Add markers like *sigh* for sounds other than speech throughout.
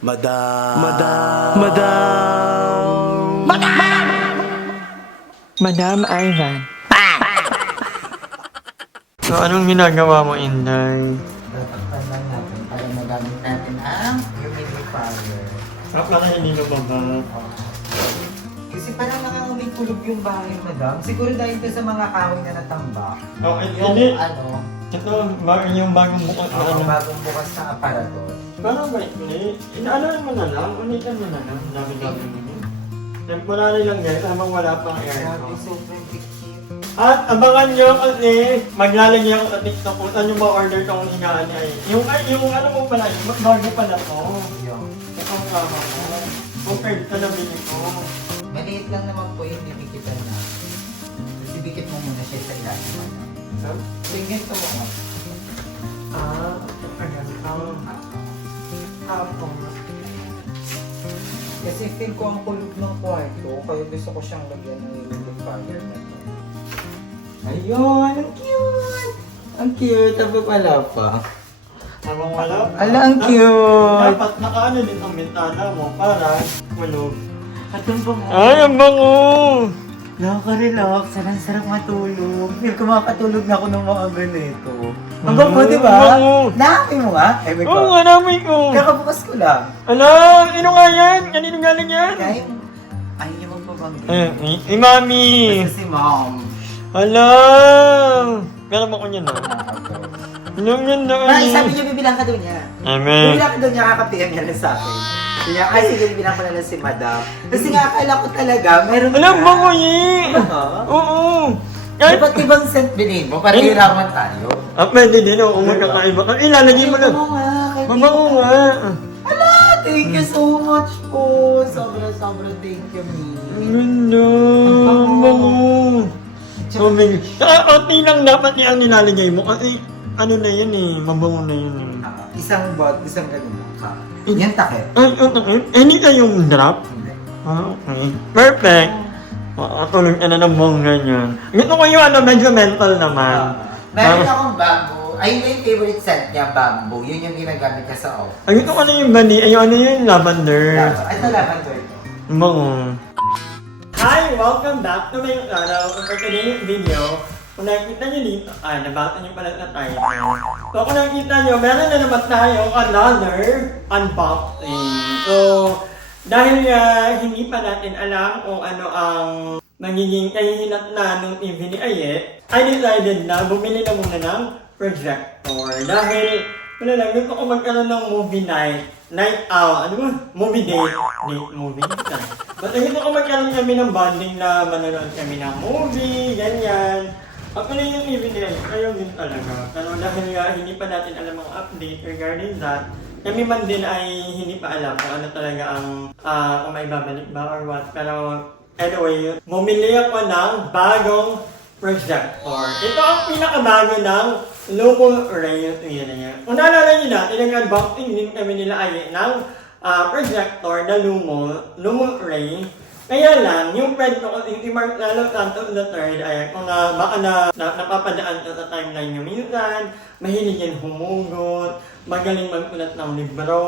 Madam. Madam. Madam. Madam Ivan. So, anong ginagawa mo, Inday? Tatakpan lang natin para magamit natin ang humidifier. Ah, para hindi ka baba. Kasi parang nangangamig-kulog yung bahay, madam. Siguro dahil ito sa mga kahoy na natambak. Oh, Yung hindi. ano, Ito, ba- yung bagong bukas na ano. bagong bukas na aparatos. Parang ba, hindi. Inaalaan mo na lang. Unitan mo na lang. Dami-dami mo yun. Temporary lang yan habang wala pang aircon. At abangan nyo kasi maglalagay ako sa TikTok kung saan yung ma-order kong hingaan ay. Yung, ay, yung ano mo pala, yung bago pala to. Yung, Ito ang kama ko. Compared sa nabili ko. maliit lang naman po yung dibikitan na. Ibikit mo muna siya sa ilalim. So, Tingin ko mo. ah, ayan. Um, tapos, Kasi feel ko ang kulog ng kwarto, kaya gusto ko siyang lagyan ng humidifier na to. Ayun, ang cute! Ang cute, tabi pala pa. habang wala pa. Ala, ang cute! Dapat nakaano din ang bintana mo para kulog. At ang bango. Ay, ang bango! Nakaka-relax, ang sarap matulog. Feel ko makakatulog na ako ng mga ganito. Ang bango, di ba? ang bango. Naamoy mo nga? Eh, may Oo, ko. nga namin ko. Kakabukas ko lang. Ala, ano nga yan? Kanino galing yan? Kaya yung... Ayaw niya magpabanggi. Eh, eh, eh, mami! Basta si mom. Ala! Meron ako niyan, no? Inom yan na. Ay, sabi niya bibilang ka daw niya. Amen. Bibilang ka daw niya, kaka-PM niya lang sa akin. Niya, ay sige, bibilang ko na lang si madam. Kasi nga, akala ko talaga, meron Alam, bango eh! Ano? Oo! Kahit, Iba't ibang scent bilhin mo, para Ay. hiraman tayo. ah, pwede din kung magkakaiba ka. Ilalagay mo lang. Oo nga, kahit- Mabango nga. Ala, thank you so much po. Sobrang, sobrang thank you, Ang me. ganda. Ang bango. So, may... Saka, konti lang dapat yung nilalagay mo. Kasi, ano na yun eh. Mabango na yun eh. Ah, isang bot, isang ganun. Yan takip. Ay, ano eh? Eh, hindi kayong drop? Hindi. Ah, okay. Perfect. Makakatulog ka na ng bongga niyan. Gusto ko yung ano, medyo mental naman. Ah, meron Ah, akong bamboo. Ayun na yung favorite scent niya, bamboo. Yun yung ginagamit niya sa office. Ay, gusto ko na yung bani, ay, ano yung lavender. Ito lavender ito. Ang Bango. Hi! Welcome back to my channel. For today's video, kung nakikita nyo dito, ah, nabasa nyo pala na tayo. So, kung nakikita nyo, meron na naman tayong another unboxing. So, dahil uh, hindi pa natin alam kung ano ang magiging kahihinat na nung TV ni Ayet, I decided na bumili na muna ng projector. Dahil, wala lang, gusto ko magkaroon ng movie night. Night out. Ano ba? Movie date. Date movie. Night. Basta gusto ko magkaroon kami ng bonding na manonood kami ng movie, ganyan. Na yung Ayet, ayaw din talaga. Pero dahil nga hindi pa natin alam ang update regarding that, kami man din ay hindi pa alam kung ano talaga ang, ah, kung may babalik ba or what. Pero anyway, bumili ako ng bagong projector. Ito ang pinakabago ng Lumo Ray niya. Kung naalala nyo na, tinag-unboxing din kami nila ay ng ah, projector na Lumo, Lumo Ray. Kaya lang, yung friend ko, yung si Mark Lalo Santos III, ay kung na, baka na, na napapadaan ka sa timeline nyo minsan, mahilig yan humugot, magaling magkulat ng libro.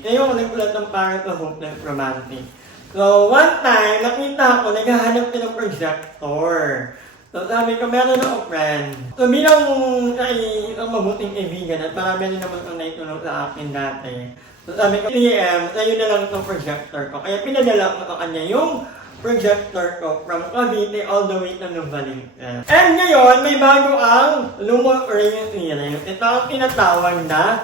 Kaya ako nagkulat ng Para to Hopeless Romantic. So, one time, nakita ko, naghahanap ka ng projector. So, sabi ko, meron ako friend. So, bilang ay isang mabuting kaibigan at marami rin naman ang naitulong sa akin dati. So, sabi ko, PM, sa'yo na lang itong projector ko. Kaya pinadala ko sa kanya yung projector ko from Cavite all the way to Novaliches. And ngayon, may bago ang Lumo Ray series. Ito ang tinatawag na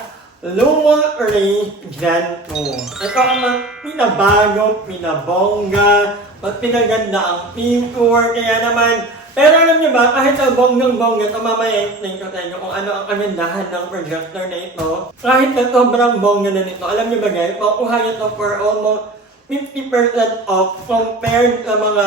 Lumo Ray Gen 2. Ito ang mga pinabago, pinabongga, at pinaganda ang picture. Kaya naman, pero alam niyo ba, kahit ang bonggang-bongga, ito mamaya explain ko sa inyo kung ano ang kagandahan ng projector na ito. Kahit na sobrang bongga na nito, alam niyo ba guys, makuha ito for almost 50% off compared sa mga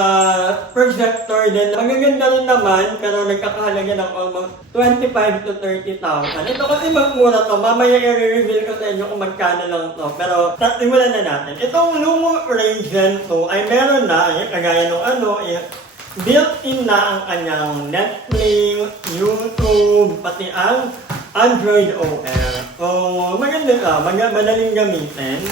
projector din. Magaganda rin naman, pero nagkakahalaga ng almost 25 to 30,000. Ito kasi magmura to. Mamaya i-reveal ko sa inyo kung magkano lang to. Pero, simulan na natin. Itong Lumo Ray Gen 2 ay meron na, ay, kagaya ng ano, ay, built-in na ang kanyang Netflix, YouTube, pati ang Android OS. So, maganda ka, mag- madaling gamitin.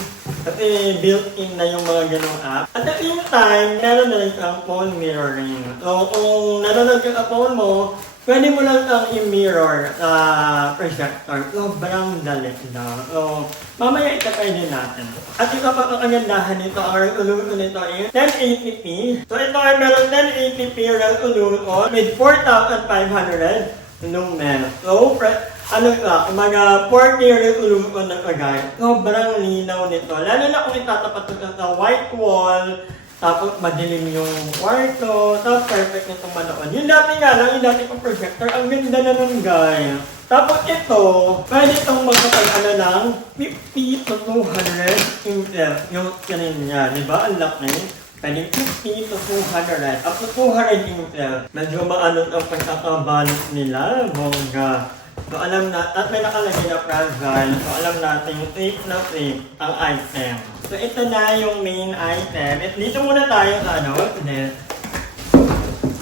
Kasi built-in na yung mga ganong app. At the same time, meron na rin kang phone mirroring. So, kung nanonood ka sa phone mo, pwede mo lang kang i-mirror sa projector. Sobrang dali na. So, mamaya itatry din natin. At isa pa ang kagandahan nito, ang resolution nito is 1080p. So, ito ay meron 1080p resolution with 4,500 lumen. So, ano ka, mga 40 resolution na kagay. Sobrang linaw nito. Lalo na kung itatapat ito sa white wall, tapos madilim yung kwarto, tapos perfect na itong manood. Yung dati nga lang, yung dati kong projector, ang ganda na nun guys. Tapos ito, pwede itong magkapag ano lang, 50 to 200 inches yung screen niya. Di ba? Ang laki. Pwede 50 to 200. Up to 200 inches. Medyo maano ang pagkakabalot nila. Bongga. So alam na, at may nakalagay na fragile. So alam natin yung safe na safe ang item. So ito na yung main item. At dito muna tayo sa ano, this.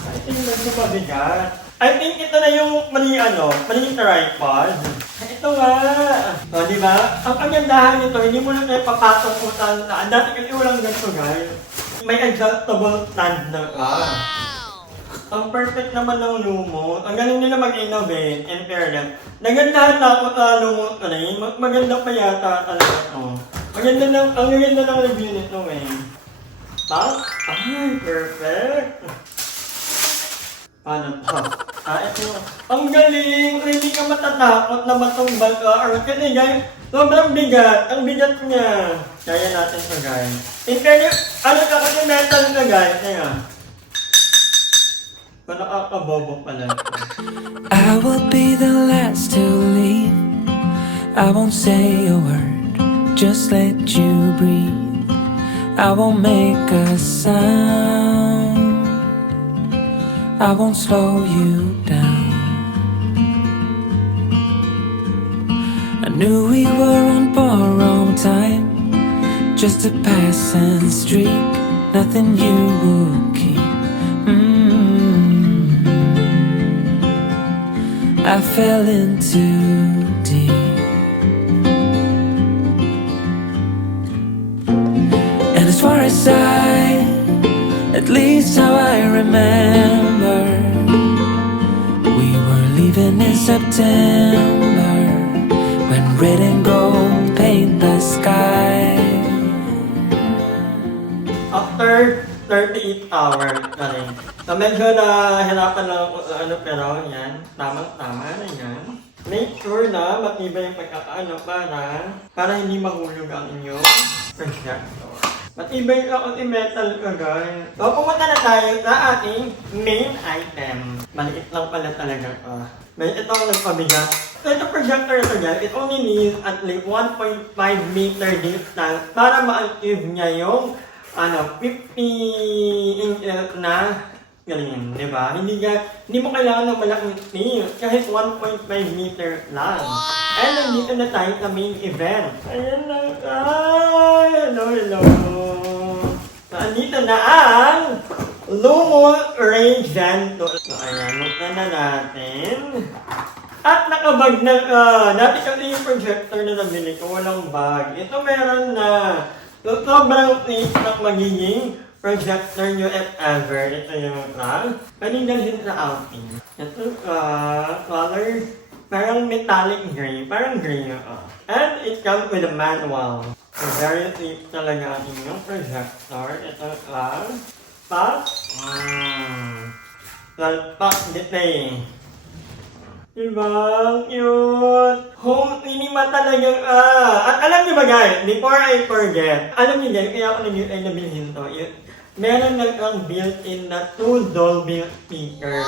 I think medyo mabigat. I think ito na yung mali ano, mali tripod. Ito nga. O, di ba? Ang kagandahan nito, hindi mo na kayo papasok kung saan saan. Dati kasi walang ganito, guys. May adjustable stand na ka. Ang perfect naman ng lumot. Ang galing nila mag-innovate, in fairness. Nagandahan na ako sa lumot ko na yun. Mag- Maganda pa yata talaga ito. Maganda ng, ang ganda ng review nito eh. Ha? Ay, perfect. Paano to? Ah, ito. Ang galing! Hindi ka matatakot na matumbal ka. Or kasi guys, sobrang bigat. Ang bigat niya. Kaya natin to guys. In fairness, ano ka kasi metal na guys. Kaya. I will be the last to leave. I won't say a word, just let you breathe. I won't make a sound. I won't slow you down. I knew we were on borrowed time, just a passing streak, nothing you would keep. Mm. I fell in too deep. And as far as I, at least how I remember, we were leaving in September when red and gold paint the sky. After 38 hours na rin. So medyo nahirapan lang ako ano pero yan, tamang-tama na yan. Make sure na matibay yung pagkakaano para para hindi mahulog ang inyong projector. Matibay ka kasi metal ka guys. So pumunta na tayo sa ating main item. Maliit lang pala talaga to. May ito ang nagpabigat. So ito projector ito guys, it only needs at least 1.5 meter distance para ma-achieve niya yung ano, 50 inches na ganyan, di ba? Hindi ka, hindi mo kailangan ng malaking scale, kahit 1.5 meter lang. And nandito na tayo sa main event. Ayan na, ay, hello, hello. So, andito na ang Lumo Ray Janto. So, ayan, buksan na natin. At nakabag na, ah, dati kasi yung projector na nabili ko, walang bag. Ito meron na. So, sobrang safe ng magiging projector nyo if ever. Ito yung plan. Pwedeng dalhin sa outing. Ito, ah, color, parang metallic gray. Parang gray na, ah. And it comes with a manual. So, very safe talaga ang inyong projector. Ito, ah, pack. Mm. Lalpak display. Diba? Ang Cute! Home cinema talagang ah! At alam niyo ba guys, before I forget, alam niyo guys, kaya ako nag ay nabilihin to. Yun, meron lang ang built-in na 2 Dolby speaker.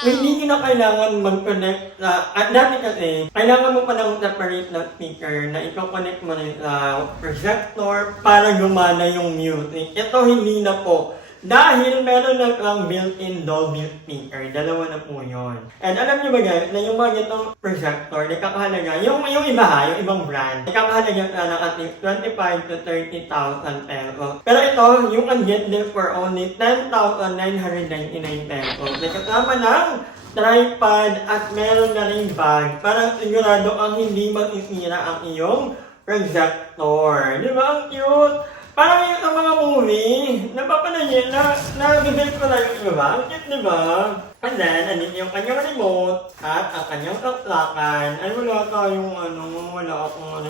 So, hindi nyo na kailangan mag-connect sa... At dati kasi, kailangan mo pa ng separate na speaker na i-connect mo na sa projector para gumana yung music. Ito hindi na po. Dahil meron na ang built-in Dolby speaker, dalawa na po yun. And alam niyo ba guys, na yung mga ganitong projector, nakakahalaga, yung, yung iba ha, yung ibang brand, nakakahalaga na ng at least 25 to 30,000 pesos. Pero ito, you can get this for only 10,999 pesos. May kasama ng tripod, at meron na rin bag para sigurado ang hindi masisira ang iyong projector. Di ba? Ang cute! Parang yung sa mga movie, napapanood yun, na, na-visit ko na yung iba. Ang cute, di ba? And then, andun yung kanyang remote at ang kanyang taklakan. Ay, wala tayong ano, wala akong ano,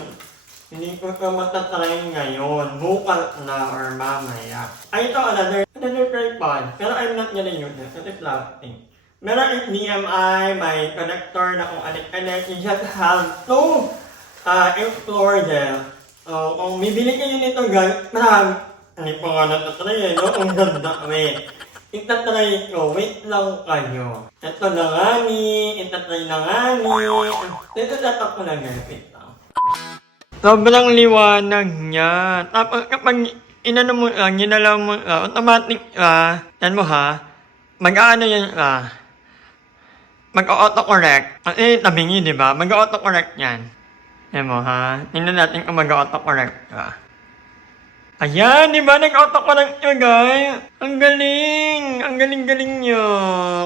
hindi ko ka matatry ngayon. Bukas na or mamaya. Ay, ito, another, another tripod. Pero I'm not gonna use it kasi plastic. Meron yung DMI, may connector na kung anik-anik. You just have to uh, explore them. So, kung bibili kayo nito, guys, marami. Hindi pa nga natatry eh, no? Ang ganda, wait. Itatry ko, wait lang kayo. Ito na nga ni, itatry na nga ni. Ito tatap ko lang guys, wait lang. Sobrang liwanag niya. Tapos kapag inano mo lang, ginalaw mo lang, automatic ka, yan mo ha, mag-ano yan ka, mag-auto-correct. Kasi tabingi, di ba? Mag-auto-correct yan. Yan mo ha, tingnan natin kung mag-auto-correct ka. Ayan, di ba? Nag-auto-correct nyo, guys. Ang galing! Ang galing-galing nyo.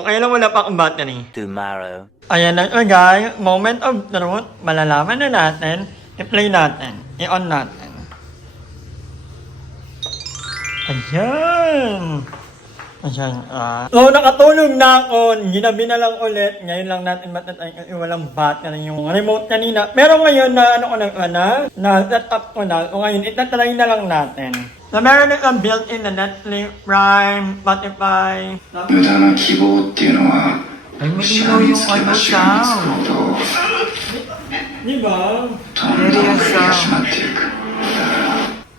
Kaya lang wala pa akong battery. tomorrow. Ayan na nga guys, moment of truth. Malalaman na natin. I-play natin. I-on natin. Ayan. Ayan. Ah. So, nakatulog na ako. Ginabi na lang ulit. Ngayon lang natin matatay kasi walang battery yung remote kanina. Pero ngayon na ano ko na, na, na set up ko na. So, ngayon itatry na lang natin. So, meron na kang built-in na Netflix, Prime, Spotify. 無駄な希望っていうのは Ay, し malinaw がみ yung つけ ano ばしがみつく sound. ほど Di ba? どんどん上がしまっていく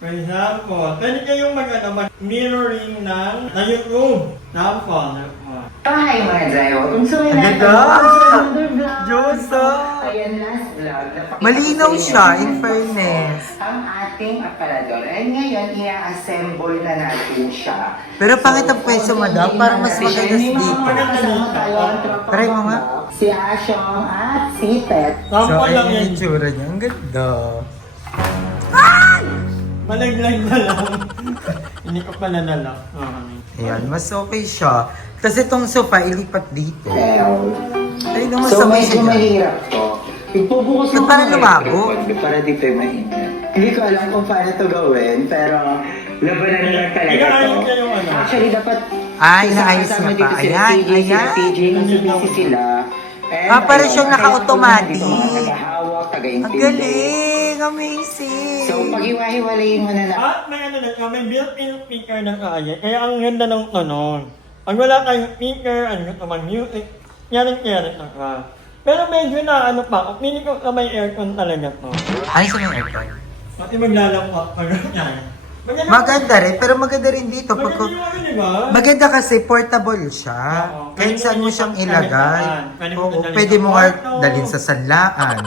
For example, pwede kayong mag, ano, mag mirroring ng na YouTube. Example, example. Hi mga Zayo! Kung sa Ang natin, ganda! another vlog. Diyos, ah! Ayan, last vlog. napakita Malinaw ko sa siya, in fairness. Ang ating aparador. And ngayon, i-assemble na natin siya. Pero pangit ang pwesto, madam. Parang mas May mga dito. Try mo nga. Si Asyong at si Tet. So, Sample lang ayun yung itsura niya. Ang ganda. Malaglag na lang. *laughs* Hindi ko pala nalak. Okay. Ayan, mas okay siya. Kasi itong sofa, ilipat dito. Ay, naman so sa medyo siya. mahirap to. Ibubukas Ba't mo parang yung lumabo? microphone Para di tayo mainit. Hindi ko alam kung paano to gawin, pero labanan na lang talaga Inaayos to. niya yung ano. Actually, dapat Ay, niya dito pa. Ayan, ayan. TJ, nasa busy sila. And, Ah, parang ayun, siyang kaya naka-automatic. mga tagahawak, Ang taga-intindi. galing! Amazing! So, pag-iwahiwalayin mo na lang. At may ano na, may built-in speaker ng kaya. Kaya ang ganda ng tunog. Pag wala tayong speaker, ano gusto man music, yarin-yarin na ka. Pero medyo na ano pa, pili ko na may aircon talaga to. Ay, sa may aircon. Pati maglalakwa pag ganyan. Maganda, Maganda rin, pero maganda rin dito. Pag, Maganda yung ano, di ba? maganda kasi portable siya. Oo. Kahit saan mo siyang dalhin ilagay. saan. Pwede mo Oo, dalhin pwede sa mo nga kwarto. dalhin sa sanlaan.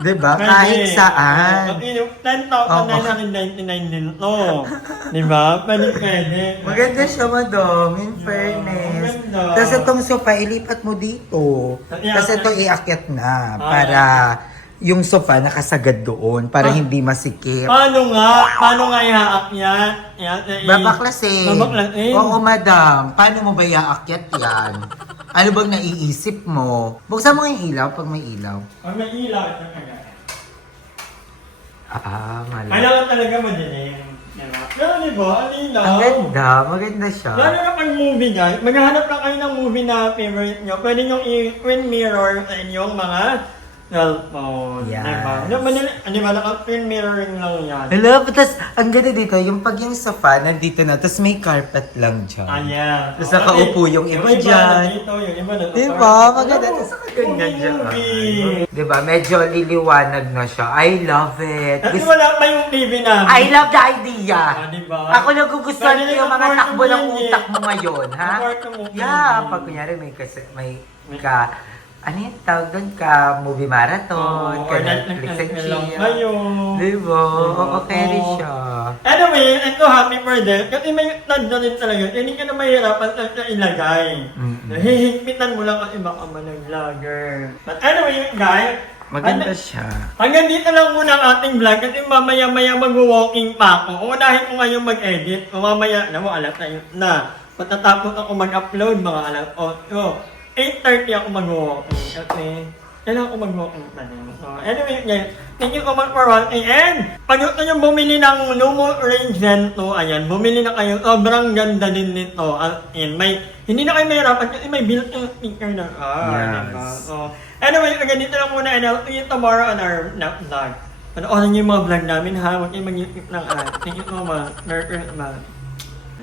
Diba? Kahit saan. Oo, pati yung 10,999 din to. Di ba? Pwede, pwede. Maganda siya, madam. In fairness. maganda. Tapos itong sofa, ilipat mo dito. Kasi ang- ito iakyat na. Ah. Para yung sofa nakasagad doon. Para Ah. hindi masikip. Paano nga? Paano nga ihaakyat? Yan, eh, Babaklasin. Babaklasin. Oo, madam. Paano mo ba iaakyat yan? Ano bang naiisip mo? Buksan mo yung ilaw pag may ilaw. Pag may ilaw, ito kagaya. Ah, mali. Kailangan talaga madilim. Diba? Pero di ba, ang ilaw. Ang ganda. Maganda siya. Lalo na pag movie guys, maghahanap lang kayo ng movie na favorite nyo. Pwede nyo i-twin mirror sa inyong mga cellphone. Yes. Diba? Di ba, madali- di ba, naka-twin mirroring lang yan. Hello, tapos ang ganda dito, yung pag yung sofa, nandito na, tapos may carpet lang dyan. Ayan. Tapos nakaupo yung iba dyan. Dito, yung iba na Diba? Maganda. Tapos ang ganda dyan. Movie. Diba? Medyo liliwanag na siya. I love it. Kasi Gusto- wala pa yung TV namin. I love the idea. Ah, diba? Ako nagugustuhan Pwede ko yung na mga takbo mo ng eh. utak mo ngayon, ha? Mo. Yeah, pag kunyari may, kasi, may ka, ano yung tawag doon ka, movie marathon, Oo, ka Netflix and lang chill. kayo. Diba? Diba? Okay rin Oo. siya. Anyway, ito happy birthday. Kasi may tanda rin talaga. Hindi ka na mahirapan sa sa ilagay. Hihigpitan mo lang kasi baka vlogger. But anyway, guys. Maganda ano- siya. Hanggang dito lang muna ang ating vlog kasi mamaya-maya mag-walking pa ako. Unahin ko ngayon mag-edit. O mamaya, alam mo, alas na yun na. Pagkatapos ako mag-upload, mga alas 8. 8.30 ako mag-walking. Okay? Kailangan ko mag-walking pa rin. So, anyway, yeah. Thank you so much for watching. And, pag gusto nyo bumili ng Lumo Range Vento, ayan, bumili na kayo. Sobrang ganda din nito. As in, may, hindi na kayo mahirapan kasi may built-in speaker na. Ah, Yes. diba? So, anyway, ganito lang muna. And I'll see you tomorrow on our next vlog. Panoorin nyo yung mga vlog namin ha. Huwag kayong mag-isip ng ad. Thank you so much. Merry Christmas.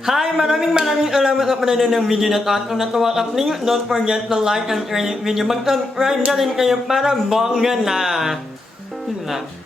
Hi! Maraming maraming salamat sa panonood ng video na to. At kung natuwa ka, please don't forget to like and share this video. Mag-subscribe na rin kayo para bongga na. Yun.